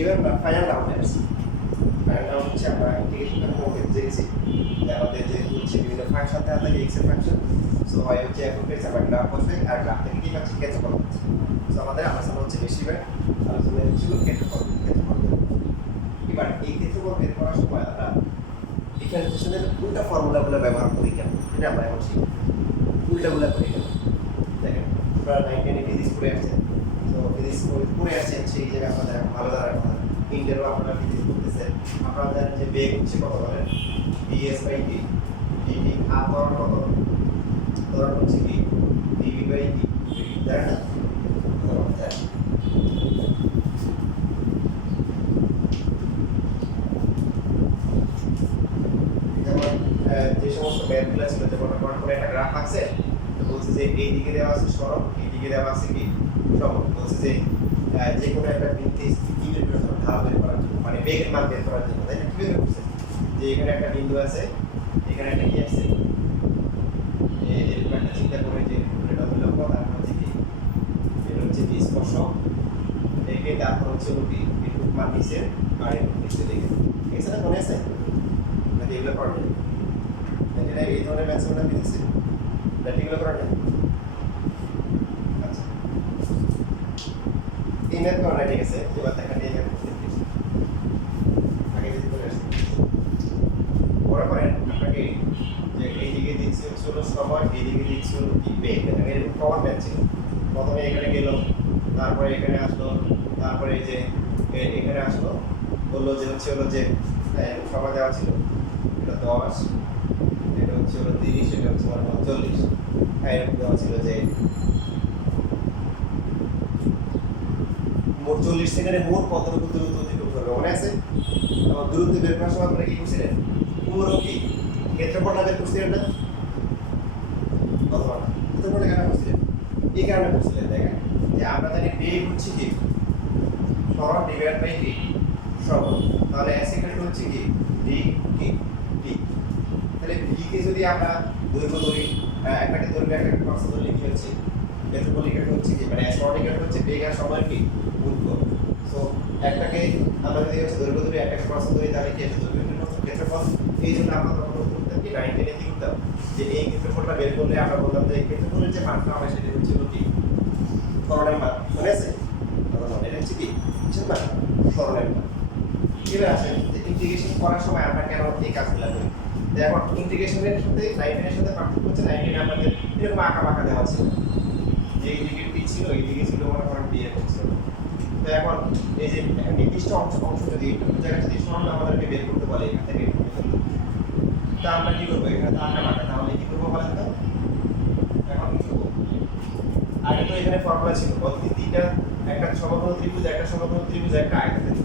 এবার আমরা ফাইনাল রাউন্ডে আসছি। ফাইনাল রাউন্ড হচ্ছে আমরা ইন্টিগ্রেশনটা করতে জেনেছি যে আমাদের যে হচ্ছে বিভিন্ন ফাংশন দেওয়া থাকে এক্স এর ফাংশন, সো হয় হচ্ছে এখন পেয়েছে আমরা গ্রাফ বসবে আর গ্রাফ থেকে কি পাচ্ছি? ক্ষেত্রফল পাচ্ছি। সো আমাদের আলোচনা হচ্ছে বেশিরভাগ আলোচনা হচ্ছিল ক্ষেত্রফল। এবার এই ক্ষেত্রফল বের করার সময় আমরা ডিফারেন্সিয়েশনের উল্টা ফর্মুলাগুলো ব্যবহার করি কেন, এটা আমরা এখন শিখব। উল্টাগুলো করি কেন দেখেন, আপনারা 9-10 ফিজিক্স পড়ে আসছেন, তো ফিজিক্স পড়ে আসছেন সেই জায়গায় আপনাদের এখন ভালো জানার কথা। ইন্টারও আপনারা ফিজিক্স পড়তেছেন, আপনারা জানেন যে বেগ হচ্ছে কত বলেন? ds/d, dt আর ত্বরণ কত? ত্বরণ হচ্ছে কি dv/d, জানেন না? যেমন যে সমস্ত ম্যাথগুলো ছিল, যেমন করে একটা গ্রাফ আছে, তো বলছে যে এই দিকে দেওয়া আছে সরল, এই দিকে দেওয়া আছে কি সরল। বলছে যে যে কোনো একটা বৃত্তে কি বের করার জন্য ঢাল বের করার জন্য, মানে বেগের মান বের করার জন্য, তাই না? কি বের করছে যে এখানে একটা বিন্দু আছে, এখানে একটা কি আছে, এরকম একটা চিন্তা করে যে এটা হলো লম্ব, তারপর হচ্ছে কি এটা হচ্ছে কি স্পর্শক, একে তারপর হচ্ছে কি একটু মান নিচে আর একটু নিচে দিকে। এছাড়া মনে আছে নাকি এগুলো করেন? এটা এই ধরনের ম্যাথসগুলো দিয়েছে, এগুলো করেন না? আচ্ছা, এই ম্যাথ করা ঠিক আছে। এবার দেখা নিয়ে প্রথমে এখানে গেল, তারপরে এখানে আসলো, তারপরে এই যে এখানে আসলো, বললো যে হচ্ছে হলো যে সময় দেওয়া ছিল এটা 10, এটা হচ্ছে হলো 30, এটা হচ্ছে হলো 40, এরকম দেওয়া ছিল যে মোট 40 সেকেন্ডে মোট কতটুকু দূরত্ব অতিক্রম করবে মনে আছে? এবং দূরত্ব বের করার সময় আপনারা কি করছিলেন? পুরো কি ক্ষেত্রফলটা বের করছিলেন না? অথবা ক্ষেত্রফলটা কেন করছিলেন? এই কারণে করছিলেন, দেখেন যে আমরা জানি বেগ হচ্ছে কি সরণ ডিভাইড বাই কি সরণ, তাহলে s ইকুয়াল হচ্ছে কি d কি d, তাহলে v কে যদি আমরা দৈর্ঘ্য ধরি, একটাকে দৈর্ঘ্য একটাকে প্রস্থ ধরি কি হচ্ছে ক্ষেত্রফল ইকুয়াল হচ্ছে কি মানে সরণ ইকুয়াল হচ্ছে বেগ আর সময় কি গুণফল। সো একটাকে আমরা যদি হচ্ছে দৈর্ঘ্য ধরি একটাকে প্রস্থ ধরি তাহলে কি আছে দৈর্ঘ্য ইকুয়াল হচ্ছে ক্ষেত্রফল। এই জন্য আমরা তখন করতাম কি 19 এ কি করতাম যে এই ক্ষেত্রফলটা বের করলে আমরা বললাম যে ক্ষেত্রফলের যে মানটা হবে সেটা হচ্ছে কি সরণের মান, মনে আছে? এটা হচ্ছে কি কিসের মান? সরণের মান। এবার আসেন যে ইন্টিগ্রেশন করার সময় আমরা কেন এই কাজগুলো করি। তো এখন ইন্টিগ্রেশনের সাথে 19 এর সাথে পার্থক্য হচ্ছে 19 আমাদের এরকম আঁকা বাঁকা দেওয়া ছিল, যে এই দিকে পি ছিল এই দিকে ছিল মনে করেন বি এরকম ছিল। তো এখন এই যে নির্দিষ্ট অংশ যদি একটু জায়গা যদি সরণ আমাদেরকে বের করতে বলে এখান থেকে তা আমরা কি করবো? এখানে তো আঁকা বাঁকা, তাহলে কি করবো বলেন তো? এখন কি করবো? আগে তো এখানে ফর্মুলা ছিল বলতে তিনটা, একটা সমকোণ ত্রিভুজ, একটা সমকোণ ত্রিভুজ, একটা আয়তক্ষেত্র,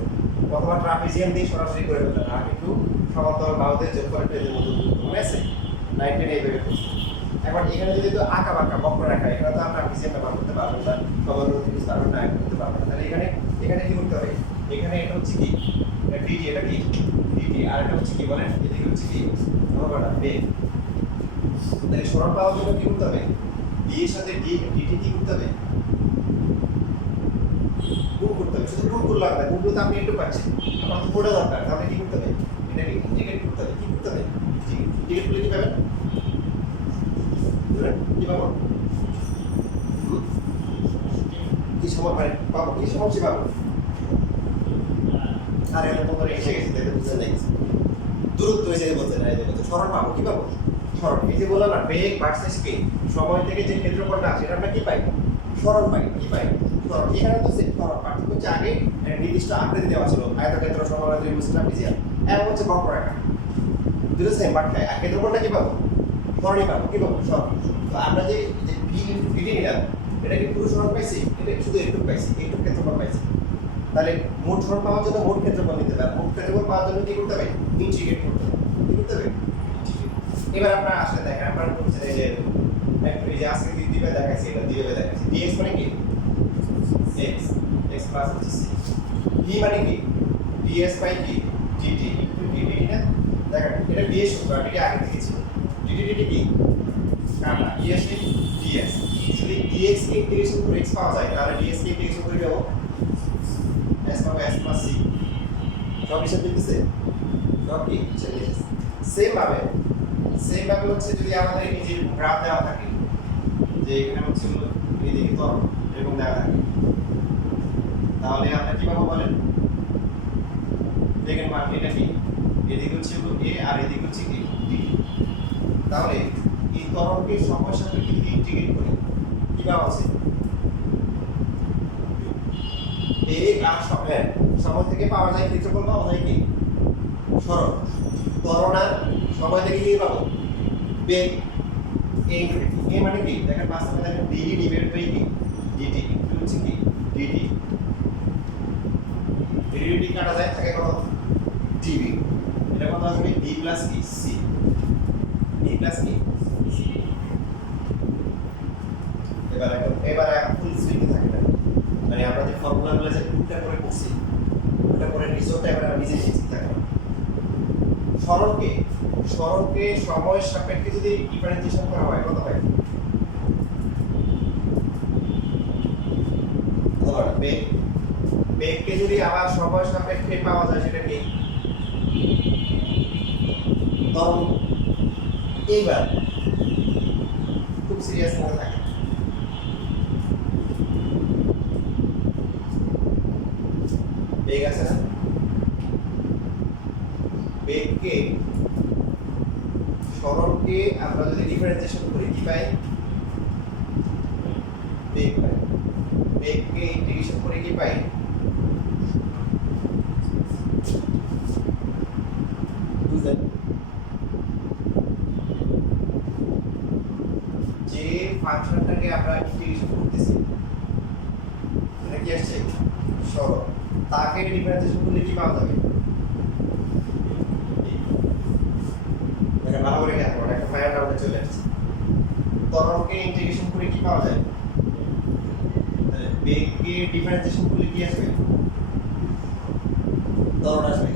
অথবা ট্রাপিজিয়াম দিয়ে সরাসরি করে ফেলতেন, আর কিন্তু সমান্তরাল বাহুদের যোগ করে পেজের মতো মনে আছে 19 এইভাবে করছে। এখন এখানে যদি তো আঁকা বাঁকা বক্ররেখা, এখানে তো আমরা ট্রাপিজিয়াম ব্যবহার করতে পারবো না, সমকোণ ত্রিভুজ তারপর না করতে পারবো না, তাহলে এখানে এখানে কি করতে হবে? এখানে এটা হচ্ছে কি ডিডি, এটা কি ডিডি, আর এটা হচ্ছে কি বলেন এদিকে হচ্ছে কি ধরবাটা বেগ। তাহলে সরণ পাওয়ার জন্য কি করতে হবে? ডি এর সাথে ডিটি কি করতে হবে? গুণ করতে হবে। শুধু গুণ করলে হবে, গুণ করতে আপনি একটু পাচ্ছেন, আমার তো পড়া দরকার, তাহলে কি করতে হবে? এটাকে ইন্টিগ্রেট করতে হবে। কি করতে হবে? ইন্টিগ্রেট করলে কি পাবেন? ধরেন কি পাবো? কি সময় পাবো? কি সময় পাবো? আর এত করে এসে গেছে, দেখতে বুঝতে নাই দূরত্ব এসে বলতে না, এই বলতে সরণ পাবো। কি পাবো? সরণ। এই যে বললাম না বেগ ভার্সেস কে সময় থেকে যে ক্ষেত্রফলটা আছে এটা আমরা কি পাই? সরণ পাই। কি পাই? সরণ। এখানে তো সেম সরণ, পার্থক্য হচ্ছে আগে নির্দিষ্ট আকৃতি দেওয়া ছিল আয়তক্ষেত্র, সমবায়, ত্রিভুজ, ট্রাপিজিয়াম, এখন হচ্ছে বক্ররেখা, দুটো সেম বাট ক্ষেত্রফলটা কি পাবো? সরণই পাবো। কি পাবো? সরণ। তো আমরা যে ভি ইনটু ডিটি নিলাম, এটা কি পুরো সরণ পাইছি? এটা শুধু একটু পাইছি, একটু ক্ষেত্রফল পাইছি। তাহলে মোট সরণ পাওয়ার জন্য মোট ক্ষেত্রফল নিতে হবে, মোট ক্ষেত্রফল পাওয়ার জন্য কি করতে হবে? ইন্টিগ্রেট করতে হবে। কি করতে হবে? এবার আপনারা আসলে দেখেন, আপনারা বলছেন এই যে এই যে আজকে দিবে দেখাইছি, এটা দিবে দেখাইছি dx মানে কি x x প্লাস হচ্ছে c, v মানে কি ds বাই কি dt ইনটু dt না। দেখেন এটা b এর সূত্র, এটা আগে থেকে ছিল, dt dt কি কাটা ds এ ds, যদি dx কে ইন্টিগ্রেশন করে x পাওয়া যায় তাহলে ds কে ইন্টিগ্রেশন করে দেব s পাবো s প্লাস c, সব হিসাব দিতেছে সব কি চলে সেম ভাবে হচ্ছে যদি আমাদের এই যে গ্রাফ দেওয়া থাকে যে এখানে হচ্ছে এইদিকে তো এরকম দেওয়া থাকে, তাহলে আমরা কি পাবো বলেন? দেখেন মান এটা কি এদিকে হচ্ছে a আর এদিকে হচ্ছে কি d, তাহলে এই তরঙ্গকে সময় সাপেক্ষে যদি ইন্টিগ্রেট করি কি পাওয়া যাচ্ছে? বেগ আর সময় থেকে পাওয়া যায় ক্ষেত্রফল, পাওয়া যায় কি সরণ। ত্বরণ আর সময় থেকে কি পাবো? বেগ। এ মানে কি দেখেন বাস্তবে দেখেন dv ডিভাইড বাই কি dt ইনটু হচ্ছে কি dt, dt কাটা যায় থাকে কত? dv, এটা কত আসবে? d প্লাস কি c, d প্লাস কি c। এবার ফুল স্ক্রিনে থাকে না, মানে আমরা যে ফর্মুলাগুলো যে টুকটা করে করছি ওটা করে রিজল্টটা এবার আমরা নিজে নিজে চিন্তা করি। সরণকে সময় সাপেক্ষে যদি ডিফারেন্সিয়েশন করা হয় কত হয়? অথবা বেগকে যদি আবার সময় সাপেক্ষে পাওয়া যায় সেটা কি তরঙ্গ। এইবার খুব সিরিয়াস মনে থাকে, বেগ আছে না, বেগকে সরণকে আমরা যদি ডিফারেন্সিয়েশন করি কি পাই? বেগ পাই, বেগকে ইন্টিগ্রেশন করে কি পাই, বুঝলেন? যে ফাংশনটাকে আমরা ইন্টিগ্রেশন করতেছি এটা কি আসছে সরল, তাকে ডিফারেন্সিয়েশন করলে কি পাওয়া যাবে, মানে ভালো করে খেয়াল করুন, একটা ফাইনাল আমাদের চলে আসছে, ত্বরণকে ইন্টিগ্রেশন করে কি পাওয়া যায়, বেগকে ডিফারেন্সিয়েশন করলে কি আসবে, ত্বরণ আসবে।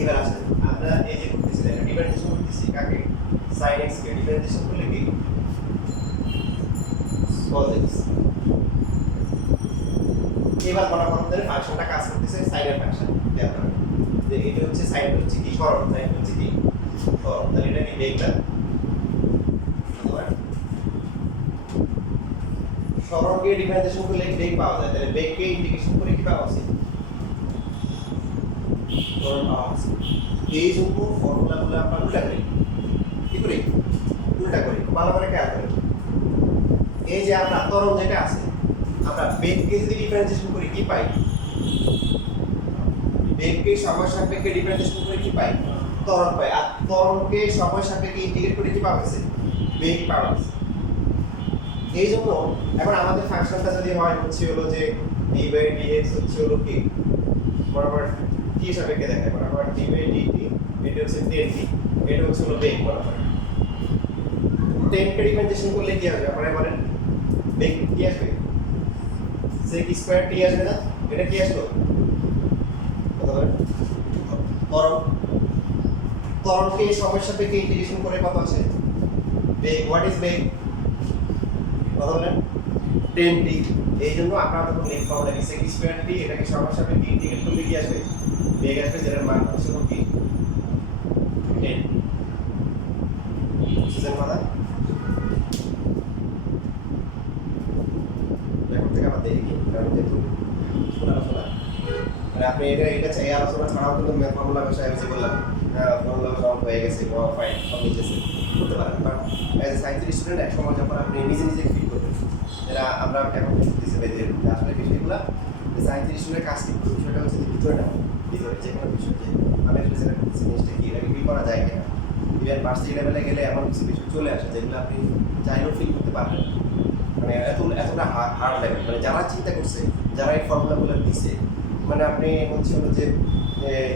এবার আসে আমরা এই যে করতেছি ডিফারেন্সিয়েশন করতেছি কাকে, sin x কে ডিফারেন্সিয়েশন করলে কি cos x। এবার মনে করুন যে ফাংশনটা কাজ করতেছে sin এর ফাংশন, দেখেন যে এটা হচ্ছে sin হচ্ছে কি সরল, sin হচ্ছে কি সরল, তাহলে এটা কি বেগটা সরলকে ডিফারেন্সিয়েশন করলে বেগ পাওয়া যায়, তাহলে বেগকে ইন্টিগ্রেশন করে কি পাওয়া যায়, ত্বরণ পাওয়া যায়। এই জন্য ফর্মুলাগুলো আমরা উল্টা করি, কি করি উল্টা করি, ভালো করে খেয়াল করি। এই যে আমরা ত্বরণ যেটা আছে আমরা বেগকে যদি ডিফারেন্সিয়েশন করি কি পাই, বেগকে সময় সাপেক্ষে ডিফারেন্সিয়েশন করে কি পাই, ত্বরণ পাই, আর ত্বরণকে সময় সাপেক্ষে ইন্টিগ্রেট করে কি পাওয়া গেছে, বেগ পাওয়া গেছে। এই জন্য এখন আমাদের ফাংশনটা যদি হয় হচ্ছে হলো যে d/dx হচ্ছে হলো কি বরাবর t সাপেক্ষে দেখায়, বরাবর d/dt এটা হচ্ছে 10t, এটা হচ্ছে হলো বেগ বরাবর 10 কে ডিফারেন্সিয়েশন করলে কি হবে আপনারা বলেন, বেগ কি আসবে, sec স্কয়ার t আসবে না, এটা কি আসলো কথা বলেন, ত্বরণকে সময় সাপেক্ষে ইন্টিগ্রেশন করে কত আসে বেগ, হোয়াট ইজ বেগ কথা বলেন 10t। এই জন্য আমরা তখন লিখতে হবে sec স্কয়ার t, এটাকে সময় সাপেক্ষে ইন্টিগ্রেট করলে কি আসবে, বেগ আসবে, যেটার মান হচ্ছে কি 10। বুঝছেন কথা? এখন থেকে আমরা দেখি কারণ যেহেতু আলোচনা মানে আপনি এটা চাই আলোচনা ছাড়াও কিন্তু ফর্মুলা বিষয় আমি যে বললাম ফর্মুলা সলভ হয়ে গেছে বা ফাইন সব নিতেছে করতে পারেন, বাট অ্যাজ এ সায়েন্সের স্টুডেন্ট এক সময় যখন আপনি নিজে নিজে ফিল করবেন এরা আমরা এখন দিতে পারি আসলে বিষয়গুলো সায়েন্সের স্টুডেন্টের কাজ কিন্তু বিষয়টা হচ্ছে যে ভিতরে না, ভিতরে যে কোনো বিষয় যে আমি একটা যেটা করতেছি জিনিসটা কি এটাকে ফিল করা যায় কিনা, ইভেন ভার্সিটি লেভেলে গেলে এমন কিছু বিষয় চলে আসে যেগুলো আপনি চাইলেও ফিল করতে পারবেন, মানে এতটা হার্ড লেভেল, মানে যারা চিন্তা করছে যারা এই ফর্মুলাগুলো দিচ্ছে মানে আপনি হচ্ছে হলো যে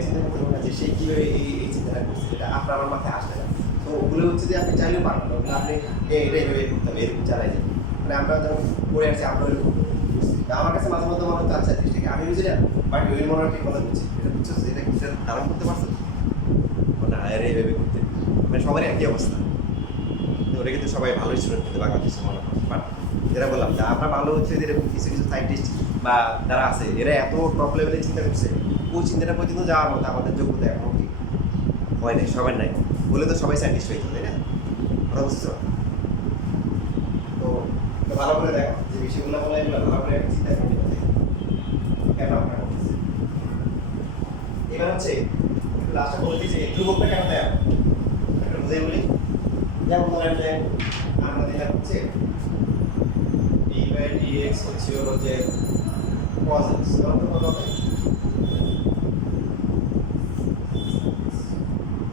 চিন্তা করতে পারবেন না যে সেই কীভাবে এই চিন্তাটা করছে, এটা আপনার আমার মাথায় আসবে না। তো ওগুলো হচ্ছে যে আপনি চাইলেও পারবেন না, ওগুলো আপনি এইভাবে করতে হবে, এরকম চালাই যাবেন, মানে আমরা যখন পড়ে আসছি আমরা এরকম আমার কাছে মাঝে মধ্যে মনে হতো আচ্ছা জিনিসটাকে আমি বুঝি না, বাট ওই মনে হয় ঠিক কথা বুঝছি, এটা বুঝছো এটা কি ধারণ করতে পারছো মানে আয়ের এইভাবে করতে, মানে সবারই একই অবস্থা। ওটা কিন্তু সবাই ভালো স্টুডেন্ট কিন্তু বাংলাদেশে মনে হয়, বাট যেটা বললাম যে আমরা ভালো হচ্ছে যে এরকম কিছু কিছু সায়েন্টিস্ট বা যারা আছে এরা এত টপ লেভেলে চিন্তা করছে, ওই চিন্তাটা পর্যন্ত যাওয়ার মতো আমাদের যোগ্যতা এখনো কি হয় নাই, সবার নাই, বলে তো সবাই সায়েন্টিস্ট হয়েছে তাই না, কথা বুঝছো? তো ভালো করে দেখো যে বিষয়গুলো বলে এগুলো ভালো করে চিন্তা করে নিতে কেন আপনারা করতেছে। এবার হচ্ছে লাস্টে বলতে যে ধ্রুবকটা কেন দেয় একটা বুঝে বলি, যেমন ধরেন যে আমরা যেটা হচ্ছে d/dx হচ্ছে হলো যে cos x তখন কত হবে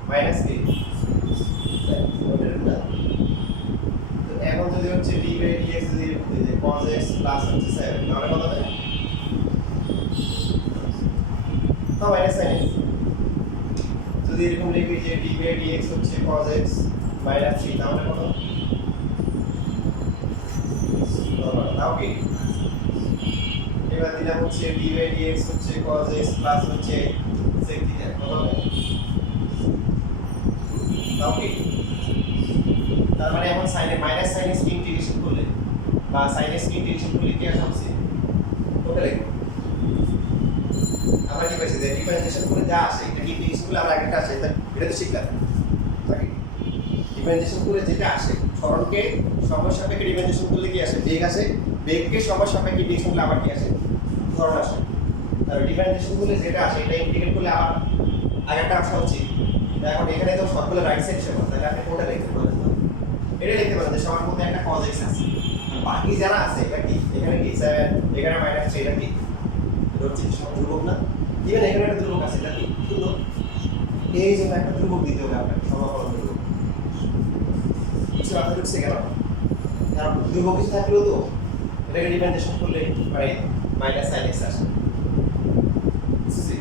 মাইনাস কি, তো এখন যদি হচ্ছে d/dx যদি cos x প্লাস হচ্ছে 7 তাহলে কত হবে, তো মাইনাস sin x। যদি এরকম লিখি যে d/dx হচ্ছে cos x মাইনাস 3 তাহলে কত, তাও কি এবার দিলাম হচ্ছে d/dx হচ্ছে cos x প্লাস হচ্ছে sec θ কত হবে, তাও কি, তার মানে এখন sin minus sin x integration করলে বা sin x ইন্টিগ্রেশন করলে কি আসে হচ্ছে ওটা লিখব আমরা কি পাইছি যে ডিফারেন্সিয়েশন করে যা আসে এটা ইন্টিগ্রেশন করলে আমরা একটা আসে এটা তো শিখলাম নাকি, ডিফারেন্সিয়েশন করে যেটা আসে সরলকে সময় সাপেক্ষে ডিফারেন্সিয়েশন করলে কি আসে বেগ আসে, বেগকে সময় সাপেক্ষে ডিফারেন্সিয়েশন করলে আবার কি আসে ত্বরণ আসে, আর ডিফারেন্সিয়েশন করলে যেটা আসে এটা ইন্টিগ্রেট করলে আবার আগেরটা আসা উচিত। এখন এখানে তো সবগুলো রাইট সাইড সমান, তাহলে আপনি কোনটা লিখতে পারেন, এটা লিখতে পারেন যে সবার মধ্যে একটা cos x আছে, বাকি যারা আছে এটা কি এখানে কি 7 এখানে -3 এটা কি এটা হচ্ছে কি সব ধ্রুবক না ইভেন এখানে একটা ধ্রুবক আছে এটা কি সুন্দর এই জন্য একটা ধ্রুবক দিতে হবে আপনাকে সমাকলন ধ্রুবক কিছু কথা ঢুকছে কেন কারণ ধ্রুবক কিছু থাকলেও তো এটাকে ডিফারেন্সিয়েশন করলে মানে -sin x আসে বুঝছি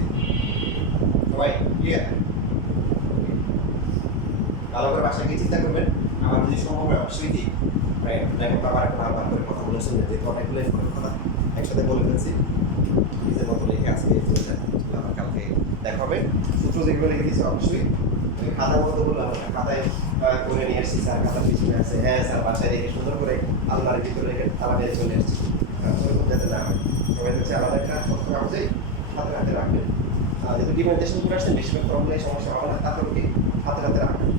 সবাই ক্লিয়ার ভালো করে বাসায় গিয়ে চিন্তা করবেন আমার যদি সম্ভব হয় অবশ্যই কি দেখো আবার একটা বারবার করে কথা বলে শুনবেন যেহেতু অনেকগুলো ইম্পর্টেন্ট কথা একসাথে বলে ফেলছি নিজের মতো লিখে আজকে চলে যায় আবার কালকে দেখা হবে সূত্র যেগুলো লিখে দিয়েছি অবশ্যই ওই খাতার মতো বললাম না খাতায় করে নিয়ে আসছি স্যার খাতার পিছনে আছে হ্যাঁ স্যার বাসায় রেখে সুন্দর করে আলমারির ভিতরে রেখে তালা দিয়ে চলে আসছি ওরকম যাতে না হয় সবাই হচ্ছে আলাদা একটা ছোট্ট কাগজে হাতে হাতে রাখবেন যেহেতু ডিমেন্টেশন করে আসছেন বেশিরভাগ প্রবলেম সমস্যা হবে না তারপরে কি হাতে হাতে রাখবেন